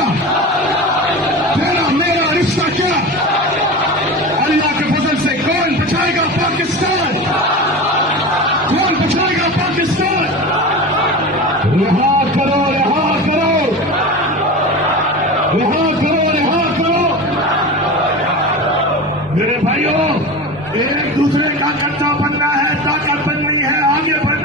क्या? तेरा मेरा रिश्ता क्या? अल्लाह के फजल से कौन बचाएगा पाकिस्तान? कौन बचाएगा पाकिस्तान? रिहा करो, रिहा करो, रिहा करो, रिहा करो। मेरे भाइयों, एक दूसरे का गद्दा बनना है, ताकत बननी है, आगे बढ़ना